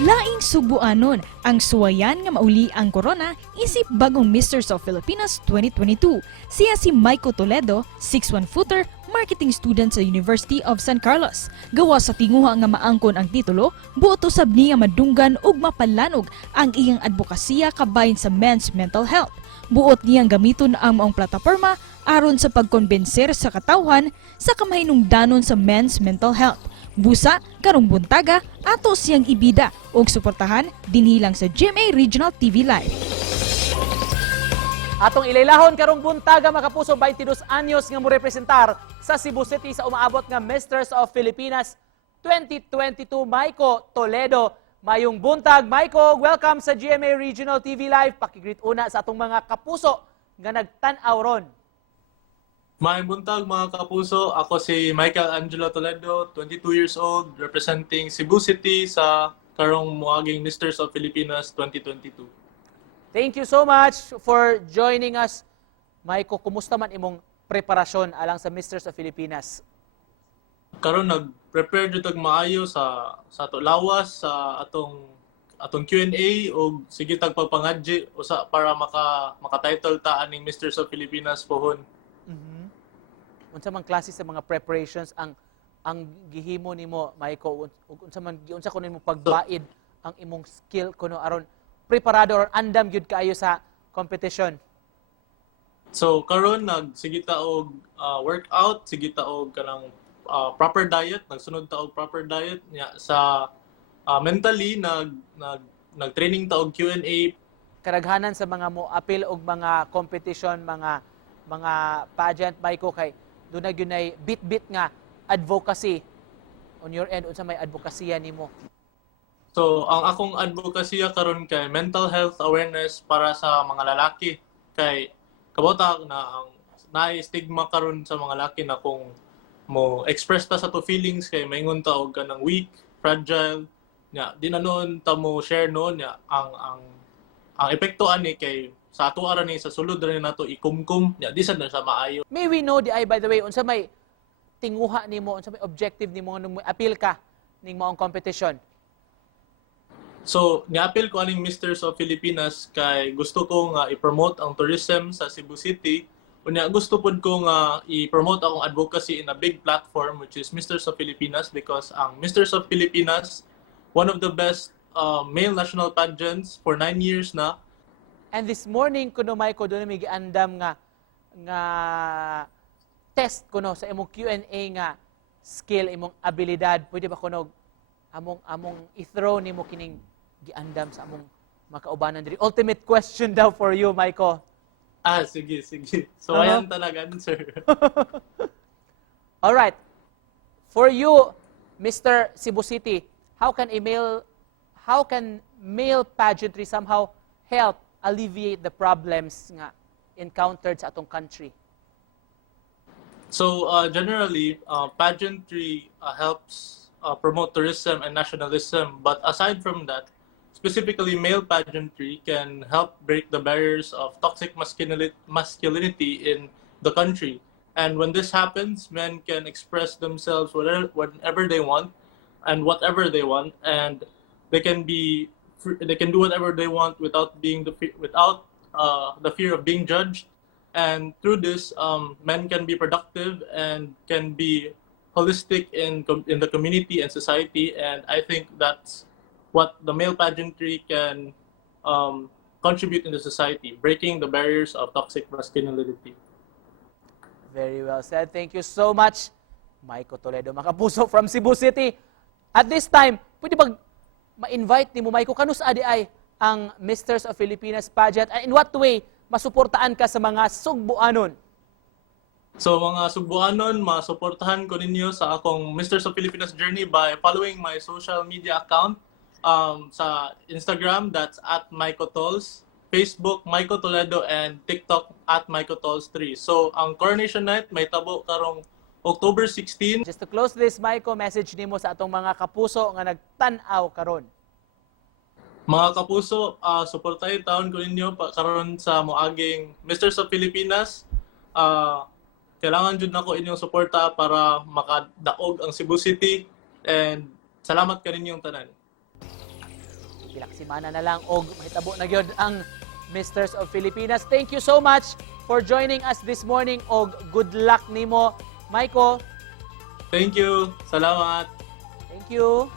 Laing subuanon ang suwayan nga mauli ang corona isip bagong Misters of Filipinas 2022. Siya si Maiko Toledo, 6'1" marketing student sa University of San Carlos. Gawa sa tinguha nga maangkon ang titulo, buot usab niya madunggan ug mapalanog ang iyang advokasya kabahin sa men's mental health. Buot niyang gamiton ang maong plataporma aron sa pagkonbenser sa katawhan sa kamahinungdanon sa men's mental health. Busa, karong buntaga, ato siyang ibida og suportahan dinhilang sa GMA Regional TV Live. Atong ilaylahon karong buntaga makapuso 22 anyos nga mo representar sa Cebu City sa umaabot nga Misters of Filipinas 2022 Maiko Toledo. Mayong buntag, Maiko, welcome sa GMA Regional TV Live. Pakigreet una sa atong mga kapuso nga nagtan-aw ron. Maayong buntag mga kapuso, ako si Michael Angelo Toledo, 22 years old, representing Cebu City sa karong muaging Misters of Filipinas 2022. Thank you so much for joining us. Maiko, kumusta man imong preparasyon alang sa Misters of Filipinas? Karon nag-prepare jud tag maayo sa ato lawas sa atong Q&A o sige tag pagpangadji usa para maka-title ta aning Misters of Filipinas pohon. Unsa man klase sa mga preparations ang gihimo nimo, Maiko, unsa kuno nimo pagbaid ang imong skill kuno aron preparado or andam gyud kaayo sa competition? So karon nagsigita og workout, sigita og kanang proper diet, nagsunod ta og proper diet nya sa mentally nagtraining ta og Q&A. Karaghanan sa mga mo appeal og mga competition, mga pageant, Maiko, kay doon na yun ay bit-bit nga advocacy on your end. Unsa may advokasya nimo? So, ang akong advokasya karon kay mental health awareness para sa mga lalaki. Kay kabota na ang na-stigma karon sa mga lalaki na kung mo express ta sa to feelings kay maingon ta og kanang weak, fragile, nya di na noon ta mo share noon nya ang epekto ani kay sa ato ara ni sa sulod ra ni nato ikumkum nya di sad na sa maayo. May we know di ay, by the way, unsa may tinguha nimo, unsa may objective nimo nung appeal ka ning maong competition? So, ni-appeal ko aning Misters of Filipinas kay gusto ko nga i-promote ang tourism sa Cebu City. Unya gusto pud ko nga i-promote akong advocacy in a big platform which is Misters of Filipinas because ang Misters of Filipinas, one of the best male national pageants for 9 years na. And this morning kuno, Maiko, doon may giandam nga test kuno sa imong Q&A nga skill, imong abilidad. Pwede ba kuno among i-throw nimo kining giandam sa among makaubanan diri? Ultimate question daw for you, Maiko. Sige. So, ayan talaga, sir. All right. For you, Mr. Cebu City, how can male pageantry somehow help alleviate the problems nga encountered sa atong country? So, generally, pageantry helps promote tourism and nationalism. But aside from that, specifically male pageantry can help break the barriers of toxic masculinity in the country. And when this happens, men can express themselves whenever they want and whatever they want, and they can do whatever they want without the fear of being judged. And through this, men can be productive and can be holistic in the community and society. And I think that's what the male pageantry can contribute in the society, breaking the barriers of toxic masculinity. Very well said. Thank you so much, Maiko Toledo, makapuso from Cebu City. At this time, pwede bang ma-invite ni mo, Maiko, kanus adi ay ang Misters of Filipinas pageant? And in what way masuportaan ka sa mga sugbuanon? So mga sugbuanon, masuportahan ko ninyo sa akong Misters of Filipinas journey by following my social media account. Sa Instagram, that's @MaikoTols, Facebook, Maiko Toledo, and TikTok @MaikoTols3. So ang coronation night may tabo karong October 16. Just to close this, Maiko, message nimo sa atong mga kapuso nga nagtan-aw karon. Mga kapuso, suportahin taon ko ninyo karon sa moaging Misters of Filipinas. Kailangan jud nako inyong suporta para makadaog ang Cebu City, and salamat ka ninyong tanan. pila ka semana na lang og mahitabo na gyud ang Misters of Filipinas. Thank you so much for joining us this morning og good luck nimo, Maiko. Thank you. Salamat. Thank you.